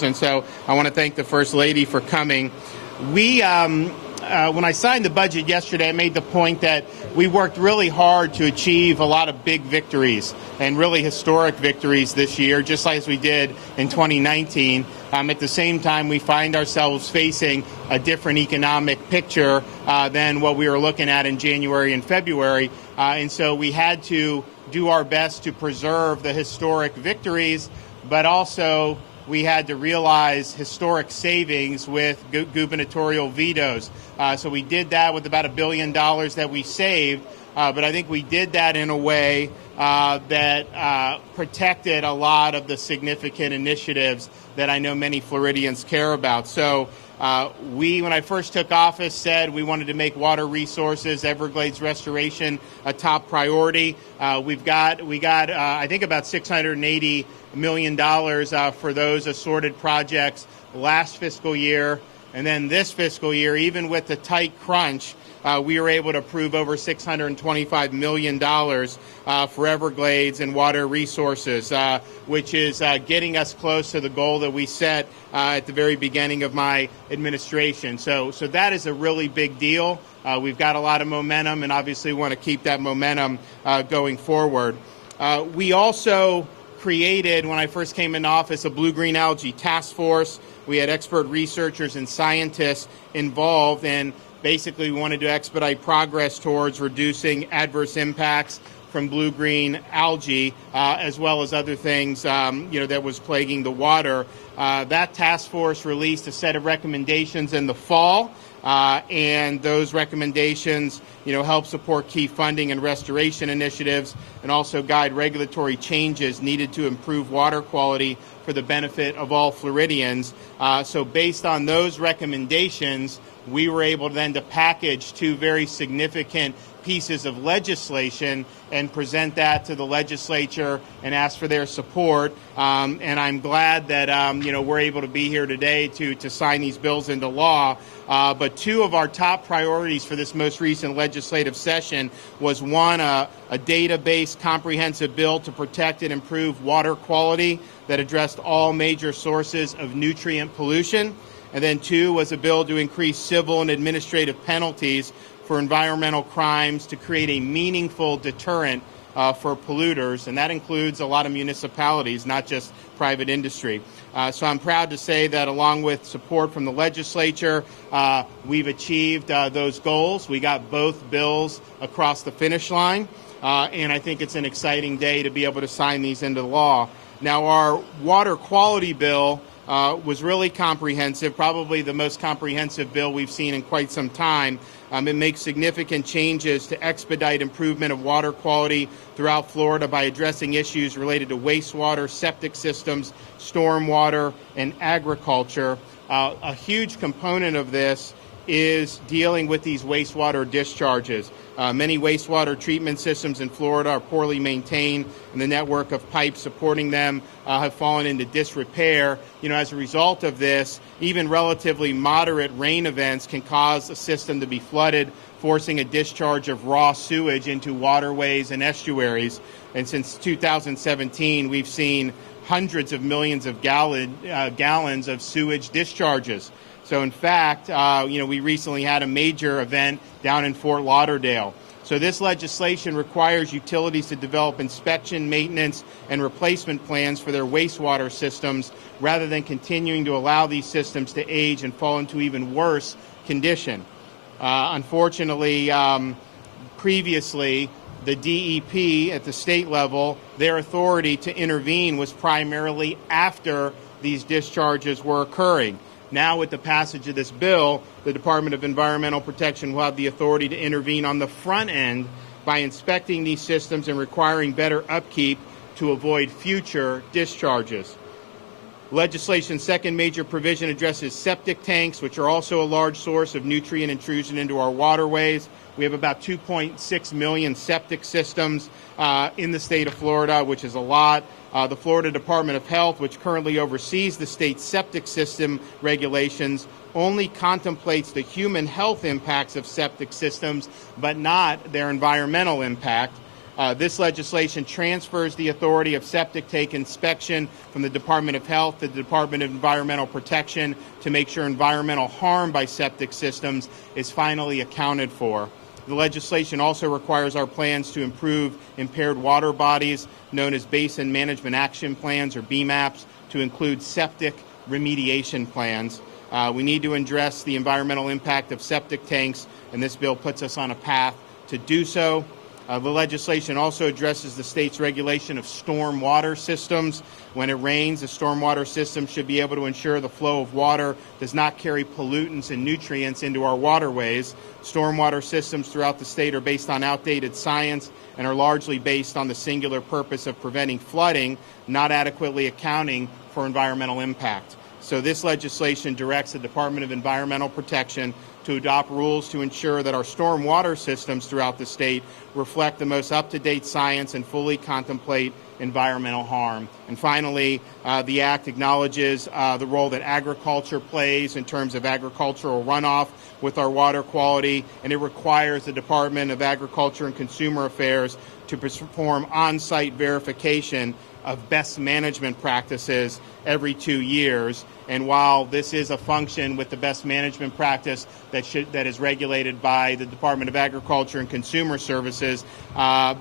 And so I want to thank the First Lady for coming. When I signed the budget yesterday, I made the point that we worked really hard to achieve a lot of big victories and really historic victories this year, just as we did in 2019. At the same time, we find ourselves facing a different economic picture than what we were looking at in January and February. And so we had to do our best to preserve the historic victories, but also we had to realize historic savings with gubernatorial vetoes. So we did that with about $1 billion that we saved, but I think we did that in a way that protected a lot of the significant initiatives that I know many Floridians care about. So when I first took office, said we wanted to make water resources, Everglades restoration, a top priority. We got I think about $680 million for those assorted projects last fiscal year. And then this fiscal year, even with the tight crunch, we were able to approve over $625 million for Everglades and water resources, which is getting us close to the goal that we set at the very beginning of my administration. So that is a really big deal. We've got a lot of momentum and obviously want to keep that momentum going forward. We also created, when I first came into office, a blue-green algae task force. We had expert researchers and scientists involved, and basically we wanted to expedite progress towards reducing adverse impacts from blue-green algae, as well as other things that was plaguing the water. That task force released a set of recommendations in the fall, and those recommendations help support key funding and restoration initiatives and also guide regulatory changes needed to improve water quality for the benefit of all Floridians. So based on those recommendations, we were able then to package two very significant pieces of legislation and present that to the legislature and ask for their support. And I'm glad that we're able to be here today to sign these bills into law. But two of our top priorities for this most recent legislative session was one, a data-based comprehensive bill to protect and improve water quality that addressed all major sources of nutrient pollution. And then two was a bill to increase civil and administrative penalties for environmental crimes to create a meaningful deterrent for polluters, and that includes a lot of municipalities, not just private industry. So I'm proud to say that along with support from the legislature, we've achieved those goals. We got both bills across the finish line, and I think it's an exciting day to be able to sign these into law. Now, our water quality bill was really comprehensive, probably the most comprehensive bill we've seen in quite some time. It makes significant changes to expedite improvement of water quality throughout Florida by addressing issues related to wastewater, septic systems, stormwater, and agriculture. A huge component of this is dealing with these wastewater discharges. Many wastewater treatment systems in Florida are poorly maintained, and the network of pipes supporting them have fallen into disrepair. As a result of this, even relatively moderate rain events can cause a system to be flooded, forcing a discharge of raw sewage into waterways and estuaries. And since 2017, we've seen hundreds of millions of gallons of sewage discharges. So in fact, we recently had a major event down in Fort Lauderdale. So this legislation requires utilities to develop inspection, maintenance, and replacement plans for their wastewater systems rather than continuing to allow these systems to age and fall into even worse condition. Unfortunately, previously, the DEP at the state level, their authority to intervene was primarily after these discharges were occurring. Now, with the passage of this bill, the Department of Environmental Protection will have the authority to intervene on the front end by inspecting these systems and requiring better upkeep to avoid future discharges. Legislation's second major provision addresses septic tanks, which are also a large source of nutrient intrusion into our waterways. We have about 2.6 million septic systems in the state of Florida, which is a lot. The Florida Department of Health, which currently oversees the state's septic system regulations, only contemplates the human health impacts of septic systems, but not their environmental impact. This legislation transfers the authority of septic tank inspection from the Department of Health to the Department of Environmental Protection to make sure environmental harm by septic systems is finally accounted for. The legislation also requires our plans to improve impaired water bodies, known as Basin Management Action Plans, or BMAPs, to include septic remediation plans. We need to address the environmental impact of septic tanks, and this bill puts us on a path to do so. The legislation also addresses the state's regulation of storm water systems. When it rains, the stormwater system should be able to ensure the flow of water does not carry pollutants and nutrients into our waterways. Stormwater systems throughout the state are based on outdated science and are largely based on the singular purpose of preventing flooding, not adequately accounting for environmental impact. So this legislation directs the Department of Environmental Protection to adopt rules to ensure that our storm water systems throughout the state reflect the most up-to-date science and fully contemplate environmental harm. And finally, the Act acknowledges the role that agriculture plays in terms of agricultural runoff with our water quality, and it requires the Department of Agriculture and Consumer Affairs to perform on-site verification of best management practices every 2 years. And while this is a function with the best management practice that is regulated by the Department of Agriculture and Consumer Services,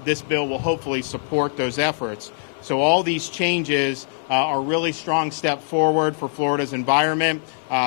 this bill will hopefully support those efforts. So all these changes are a really strong step forward for Florida's environment,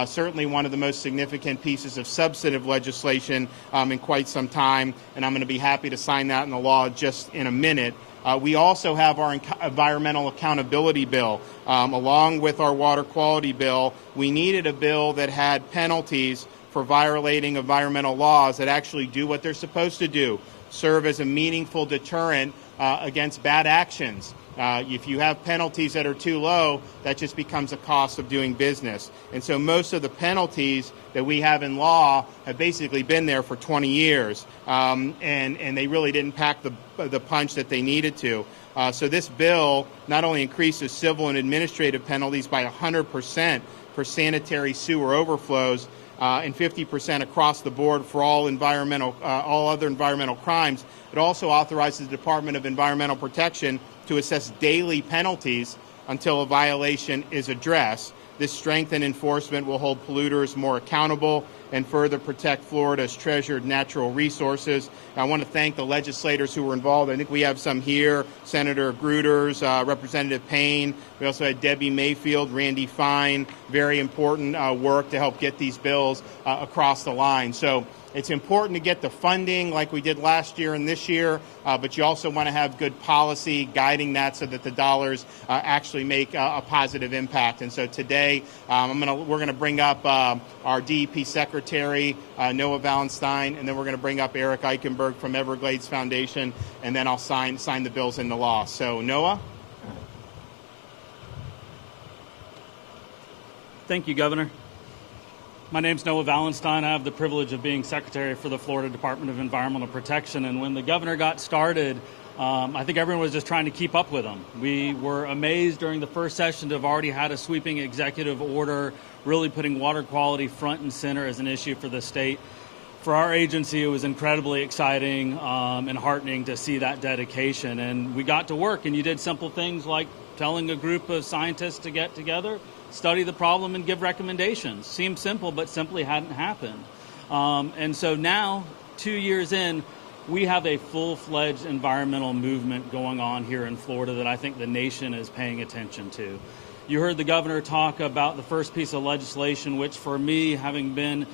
certainly one of the most significant pieces of substantive legislation in quite some time, and I'm going to be happy to sign that into law just in a minute. We also have our environmental accountability bill. Along with our water quality bill, we needed a bill that had penalties for violating environmental laws that actually do what they're supposed to do, serve as a meaningful deterrent against bad actions. If you have penalties that are too low, that just becomes a cost of doing business. And so most of the penalties that we have in law have basically been there for 20 years, and they really didn't pack the punch that they needed to. So this bill not only increases civil and administrative penalties by 100% for sanitary sewer overflows and 50% across the board for all other environmental crimes, it also authorizes the Department of Environmental Protection to assess daily penalties until a violation is addressed. This strengthened enforcement will hold polluters more accountable and further protect Florida's treasured natural resources. I want to thank the legislators who were involved. I think we have some here, Senator Gruters, Representative Payne. We also had Debbie Mayfield, Randy Fine, very important work to help get these bills across the line. So it's important to get the funding like we did last year and this year, but you also want to have good policy guiding that so that the dollars actually make a positive impact. And so today we're going to bring up our DEP Secretary, Noah Valenstein, and then we're going to bring up Eric Eichenberg from Everglades Foundation, and then I'll sign the bills into law. So Noah? Thank you, Governor. My name's Noah Valenstein. I have the privilege of being Secretary for the Florida Department of Environmental Protection. And when the governor got started, I think everyone was just trying to keep up with him. We were amazed during the first session to have already had a sweeping executive order, really putting water quality front and center as an issue for the state. For our agency, it was incredibly exciting and heartening to see that dedication. And we got to work, and you did simple things like telling a group of scientists to get together, study the problem, and give recommendations. Seemed simple, but simply hadn't happened. And so now, 2 years in, we have a full-fledged environmental movement going on here in Florida that I think the nation is paying attention to. You heard the governor talk about the first piece of legislation, which for me, having been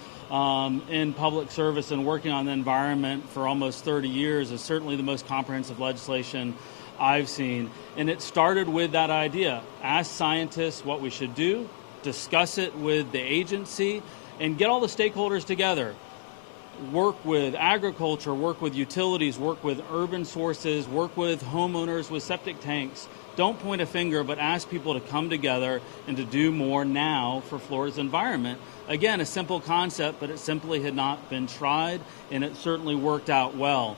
in public service and working on the environment for almost 30 years, is certainly the most comprehensive legislation I've seen. And it started with that idea. Ask scientists what we should do, discuss it with the agency, and get all the stakeholders together. Work with agriculture, work with utilities, work with urban sources, work with homeowners with septic tanks. Don't point a finger, but ask people to come together and to do more now for Florida's environment. Again, a simple concept, but it simply had not been tried, and it certainly worked out well.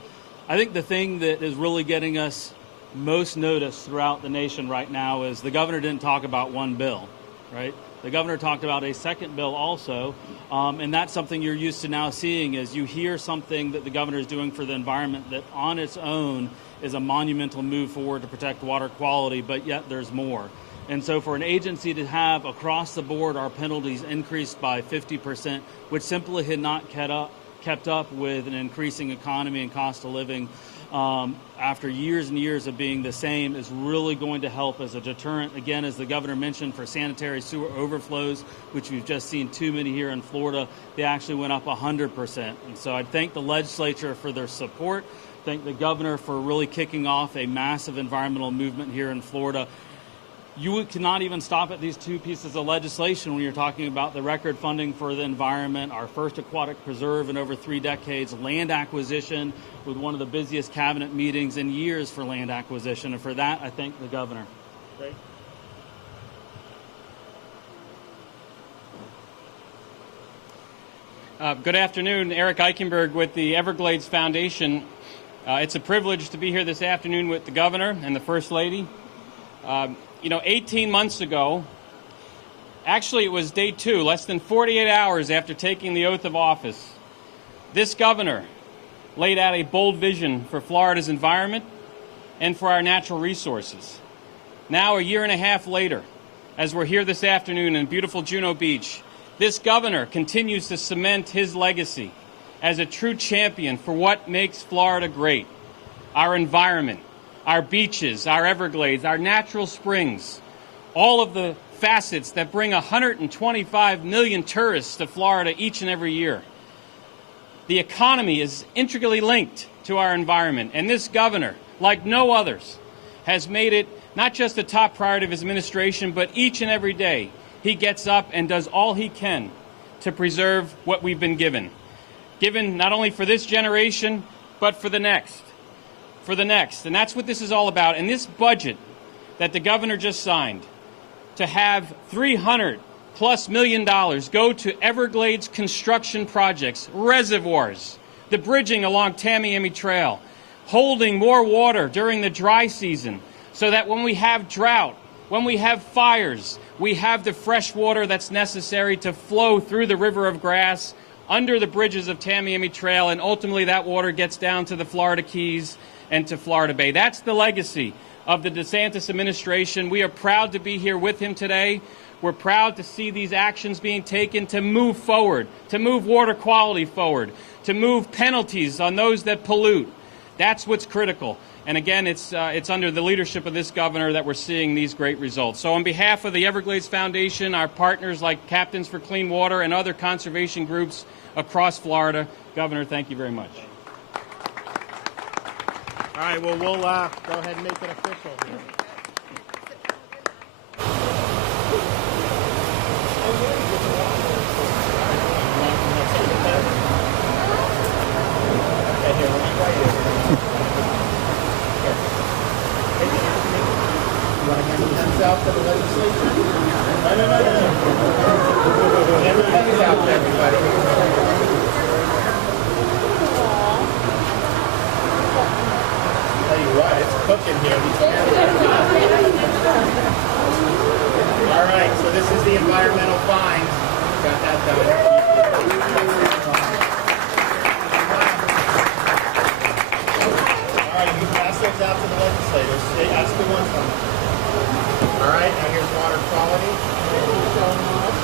I think the thing that is really getting us most notice throughout the nation right now is the governor didn't talk about one bill, right? The governor talked about a second bill also, and that's something you're used to now seeing, is you hear something that the governor is doing for the environment that on its own is a monumental move forward to protect water quality, but yet there's more. And so for an agency to have across the board our penalties increased by 50%, which simply had not kept up with an increasing economy and cost of living after years and years of being the same, is really going to help as a deterrent, again, as the governor mentioned, for sanitary sewer overflows, which we've just seen too many here in Florida. They actually went up 100%. And so I thank the legislature for their support, thank the governor for really kicking off a massive environmental movement here in Florida. You cannot even stop at these two pieces of legislation when you're talking about the record funding for the environment, our first aquatic preserve in over 3 decades, land acquisition with one of the busiest cabinet meetings in years for land acquisition. And for that, I thank the governor. Great. Good afternoon. Eric Eichenberg with the Everglades Foundation. It's a privilege to be here this afternoon with the governor and the First Lady. 18 months ago, actually it was day 2, less than 48 hours after taking the oath of office, this governor laid out a bold vision for Florida's environment and for our natural resources. Now, a year and a half later, as we're here this afternoon in beautiful Juno Beach, this governor continues to cement his legacy as a true champion for what makes Florida great: our environment, our beaches, our Everglades, our natural springs, all of the facets that bring 125 million tourists to Florida each and every year. The economy is intricately linked to our environment, and this governor, like no others, has made it not just a top priority of his administration, but each and every day he gets up and does all he can to preserve what we've been given not only for this generation, but for the next. And that's what this is all about. And this budget that the governor just signed, to have $300+ million go to Everglades construction projects, reservoirs, the bridging along Tamiami Trail, holding more water during the dry season so that when we have drought, when we have fires, we have the fresh water that's necessary to flow through the river of grass, under the bridges of Tamiami Trail, and ultimately that water gets down to the Florida Keys and to Florida Bay. That's the legacy of the DeSantis administration. We are proud to be here with him today. We're proud to see these actions being taken to move forward, to move water quality forward, to move penalties on those that pollute. That's what's critical. And again, it's under the leadership of this governor that we're seeing these great results. So on behalf of the Everglades Foundation, our partners like Captains for Clean Water and other conservation groups across Florida, Governor, thank you very much. All right, well, we'll go ahead and make it official here. You want to hand these out to the legislature? No. Everybody's out to everybody. Tell you what, it's cooking here. All right, so this is the environmental fines. Got that done. All right, you pass those out to the legislators. That's the one from them. All right, now here's water quality. Thank you so much.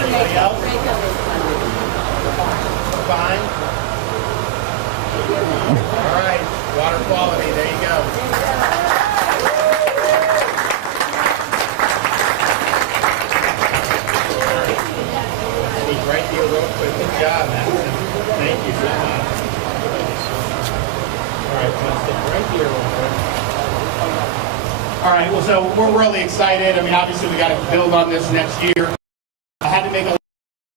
Anybody else? Fine. All right, water quality, there you go. Speak right here real quick. Good job, Madison. Thank you so much. All right, let's sit right here real quick. All right, well, so we're really excited. I mean, obviously we got to build on this next year. I had to make a lot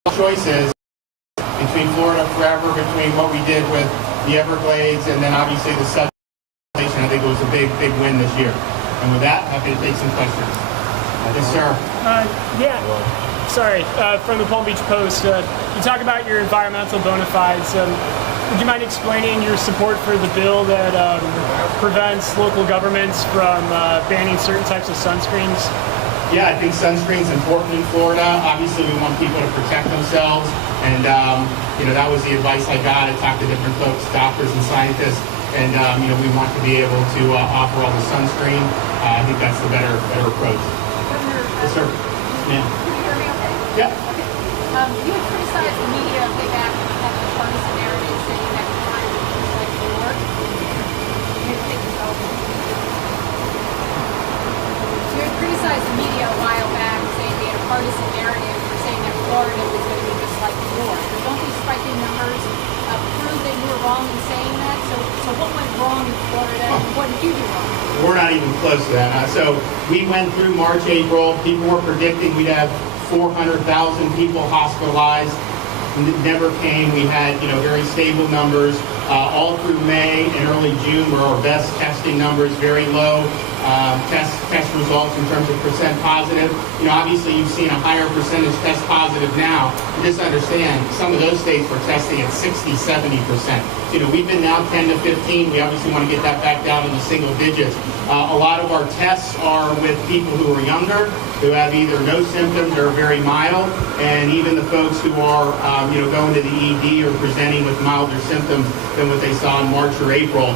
of choices between Florida Forever, between what we did with the Everglades, and then obviously the Southern legislation. I think it was a big win this year. And with that, happy to take some questions. Yes, sir. Yeah. From the Palm Beach Post. You talk about your environmental bona fides. Would you mind explaining your support for the bill that prevents local governments from banning certain types of sunscreens? Yeah, I think sunscreen's important in Florida. Obviously, we want people to protect themselves, and that was the advice I got. I talked to different folks, doctors and scientists, and we want to be able to offer all the sunscreen. I think that's the better approach. Yes, sir. Yeah. Can you hear me okay? Yeah. Okay. You had criticized the media way back when you had the partisan narrative saying that crime was like New York. You had criticized the media a while back saying we had a partisan narrative for saying that Florida was going to be just like New York. But don't these spiking numbers prove that you were wrong in saying that? So what went wrong in Florida and what did you do wrong? We're not even close to that. So we went through March, April. People were predicting we'd have 400,000 people hospitalized. It never came. We had very stable numbers all through May and early June were our best testing numbers, very low test results in terms of percent positive. Obviously you've seen a higher percentage test positive now. Just understand, some of those states were testing at 60, 70%. We've been now 10 to 15. We obviously want to get that back down in the single digits. A lot of our tests are with people who are younger, who have either no symptoms or are very mild, and even the folks who are going to the ED or presenting with milder symptoms than what they saw in March or April.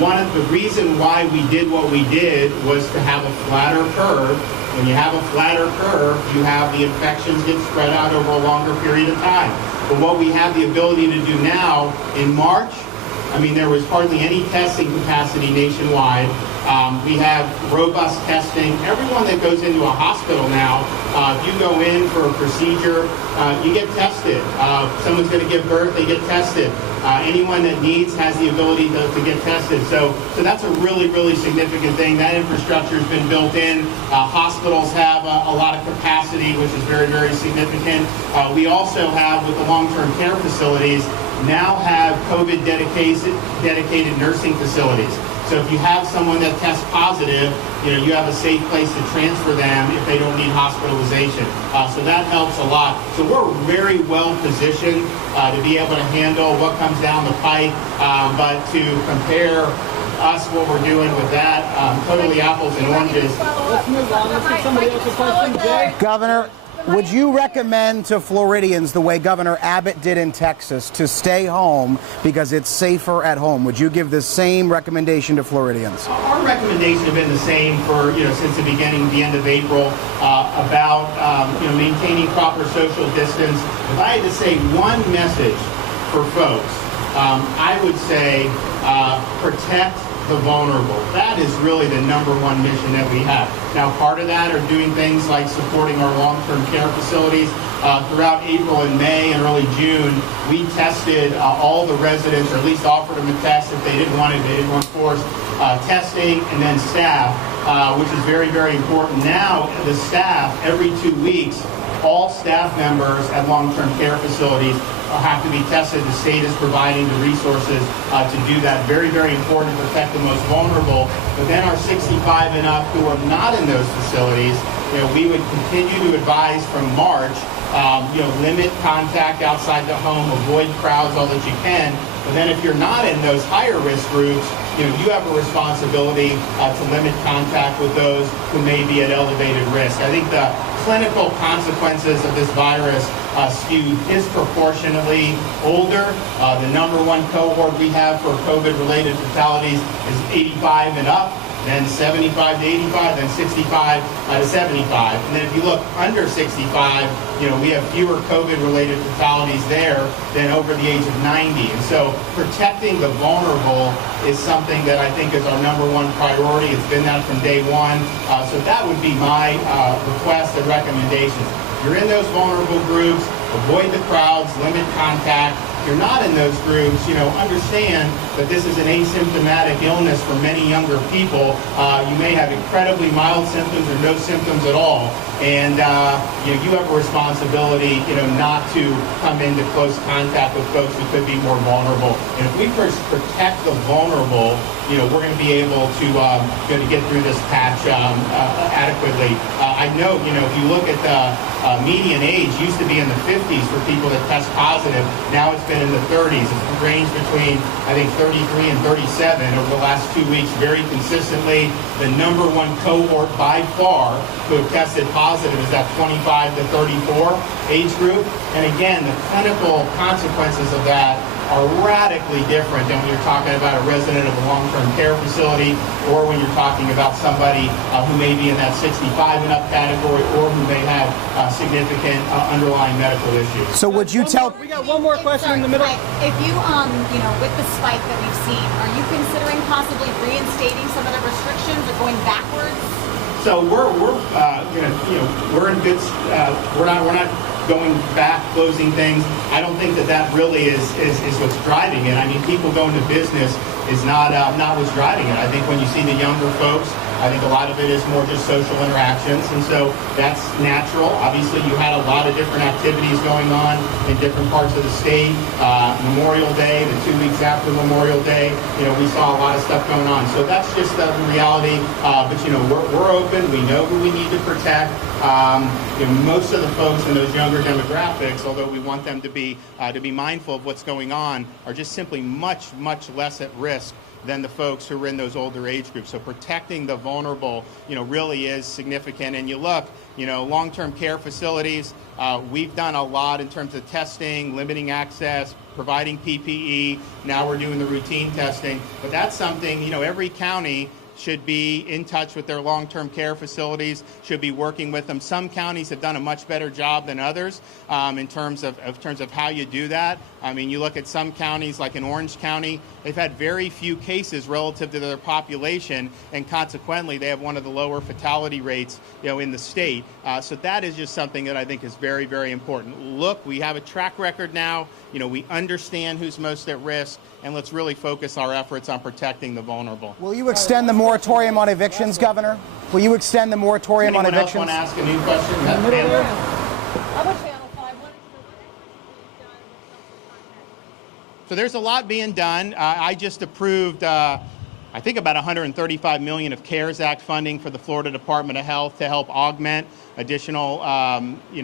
One of the reason why we did what we did was to have a flatter curve. When you have a flatter curve, you have the infections get spread out over a longer period of time. But what we have the ability to do now in March, there was hardly any testing capacity nationwide. We have robust testing. Everyone that goes into a hospital now, if you go in for a procedure, you get tested. Someone's going to give birth, they get tested. Anyone that needs has the ability to get tested. So that's a really, really significant thing. That infrastructure has been built in. Hospitals have a lot of capacity, which is very, very significant. We also have, with the long-term care facilities, now have COVID dedicated nursing facilities. So if you have someone that tests positive, you have a safe place to transfer them if they don't need hospitalization. So that helps a lot. So we're very well positioned to be able to handle what comes down the pike. But to compare us, what we're doing with that, totally apples and oranges. Let's move on. Let's get somebody else's question. Jay? Governor, would you recommend to Floridians, the way Governor Abbott did in Texas, to stay home because it's safer at home? Would you give the same recommendation to Floridians? Our recommendation has been the same for since the beginning, the end of April, about maintaining proper social distance. If I had to say one message for folks, I would say protect the vulnerable. That is really the number one mission that we have. Now, part of that are doing things like supporting our long-term care facilities. Throughout April and May and early June, we tested all the residents, or at least offered them a test if they didn't want it. They didn't want forced testing, and then staff, which is very, very important. Now, the staff, every 2 weeks, all staff members at long-term care facilities have to be tested. The state is providing the resources to do that. Very, very important to protect the most vulnerable. But then our 65 and up who are not in those facilities, we would continue to advise from March, limit contact outside the home, avoid crowds all that you can. But then if you're not in those higher risk groups, you have a responsibility to limit contact with those who may be at elevated risk. I think the clinical consequences of this virus skew disproportionately older. The number one cohort we have for COVID-related fatalities is 85 and up, then 75 to 85, then 65 to 75. And then if you look under 65, we have fewer COVID-related fatalities there than over the age of 90. And so protecting the vulnerable is something that I think is our number one priority. It's been that from day one. So that would be my request and recommendations. If you're in those vulnerable groups, avoid the crowds, limit contact, if you're not in those groups, understand that this is an asymptomatic illness for many younger people. You may have incredibly mild symptoms or no symptoms at all. And you have a responsibility, not to come into close contact with folks who could be more vulnerable. And if we first protect the vulnerable, we're going to be able to get through this patch adequately. I know, if you look at the median age, used to be in the 50s for people that test positive. Now it's been in the 30s. It's ranged between, I think, 33 and 37 over the last 2 weeks, very consistently. The number one cohort by far who have tested positive is that 25 to 34 age group. And again, the clinical consequences of that are radically different than when you're talking about a resident of a long-term care facility, or when you're talking about somebody who may be in that 65 and up category, or who may have significant underlying medical issues. So would you tell? We got one more question in the middle. If you, with the spike that we've seen, are you considering possibly reinstating some of the restrictions or going backwards? So we're in good. We're not going back, closing things. I don't think that really is what's driving it. I mean, people going to business is not what's driving it. I think when you see the younger folks, I think a lot of it is more just social interactions, and so that's natural. Obviously, you had a lot of different activities going on in different parts of the state. Memorial Day, the 2 weeks after Memorial Day, we saw a lot of stuff going on. So that's just the reality. But we're open. We know who we need to protect. Most of the folks in those younger demographics, although we want them to be mindful of what's going on, are just simply much less at risk than the folks who are in those older age groups. So protecting the vulnerable, really is significant. And you look, long-term care facilities, we've done a lot in terms of testing, limiting access, providing PPE. Now we're doing the routine testing. But that's something, every county should be in touch with their long-term care facilities, should be working with them. Some counties have done a much better job than others in terms of how you do that. I mean, you look at some counties, like in Orange County, they've had very few cases relative to their population, and consequently, they have one of the lower fatality rates, in the state. So that is just something that I think is very, very important. Look, we have a track record now. We understand who's most at risk, and let's really focus our efforts on protecting the vulnerable. Will you extend the moratorium on evictions, Governor? Will you extend the moratorium on evictions? Anyone else want to ask a new question? So there's a lot being done. I just approved, I think, about $135 million of CARES Act funding for the Florida Department of Health to help augment additional,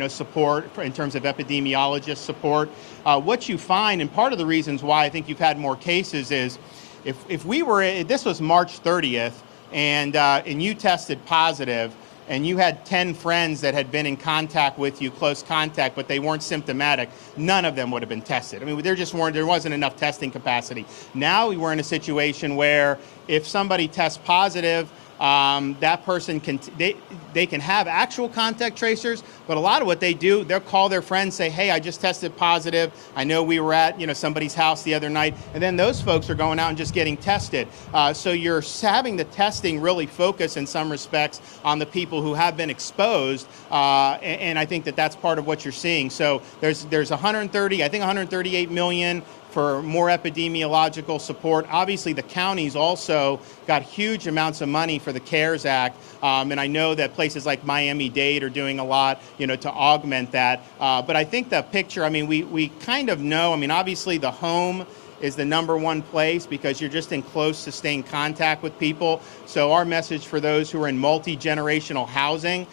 support in terms of epidemiologist support. What you find, and part of the reasons why I think you've had more cases, is if we were, this was March 30th, and you tested positive, and you had 10 friends that had been in contact with you, close contact, but they weren't symptomatic, none of them would have been tested. I mean, there wasn't enough testing capacity. Now we're in a situation where if somebody tests positive, that person they can have actual contact tracers, but a lot of what they do, they'll call their friends, say, hey, I just tested positive. I know we were at somebody's house the other night, and then those folks are going out and just getting tested. So you're having the testing really focus in some respects on the people who have been exposed, and I think that's part of what you're seeing. So there's 138 million for more epidemiological support. Obviously, the counties also got huge amounts of money for the CARES Act, and I know that places like Miami-Dade are doing a lot, to augment that. But I think the picture, we kind of know, obviously the home is the number one place because you're just in close, sustained contact with people. So our message for those who are in multi-generational housing,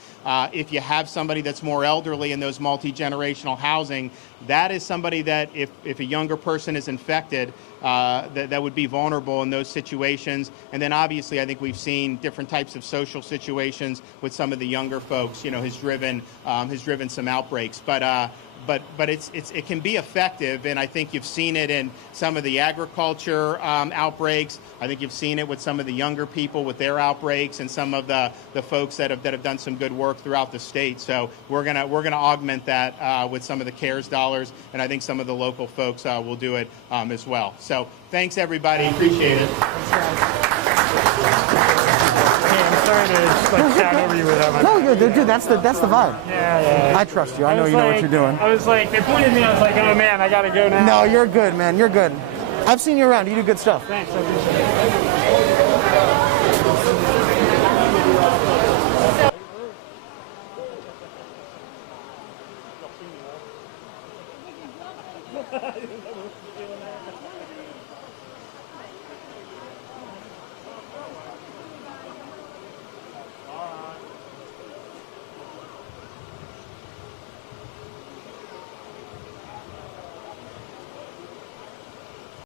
if you have somebody that's more elderly in those multi-generational housing, that is somebody that if a younger person is infected, that would be vulnerable in those situations. And then obviously I think we've seen different types of social situations with some of the younger folks, has driven some outbreaks. But it can be effective, and I think you've seen it in some of the agriculture outbreaks. I think you've seen it with some of the younger people with their outbreaks, and some of the folks that have done some good work throughout the state. So we're gonna augment that with some of the CARES dollars, and I think some of the local folks will do it as well. So thanks everybody, appreciate it. Thanks, guys. sorry to just, like, chat over you with that. No, dude, that's the vibe. Yeah. I trust you. I know was you know what like- you're doing. I was like, they pointed at me. I was like, oh man, I gotta go now. No, you're good, man. You're good. I've seen you around. You do good stuff. Thanks. I appreciate it.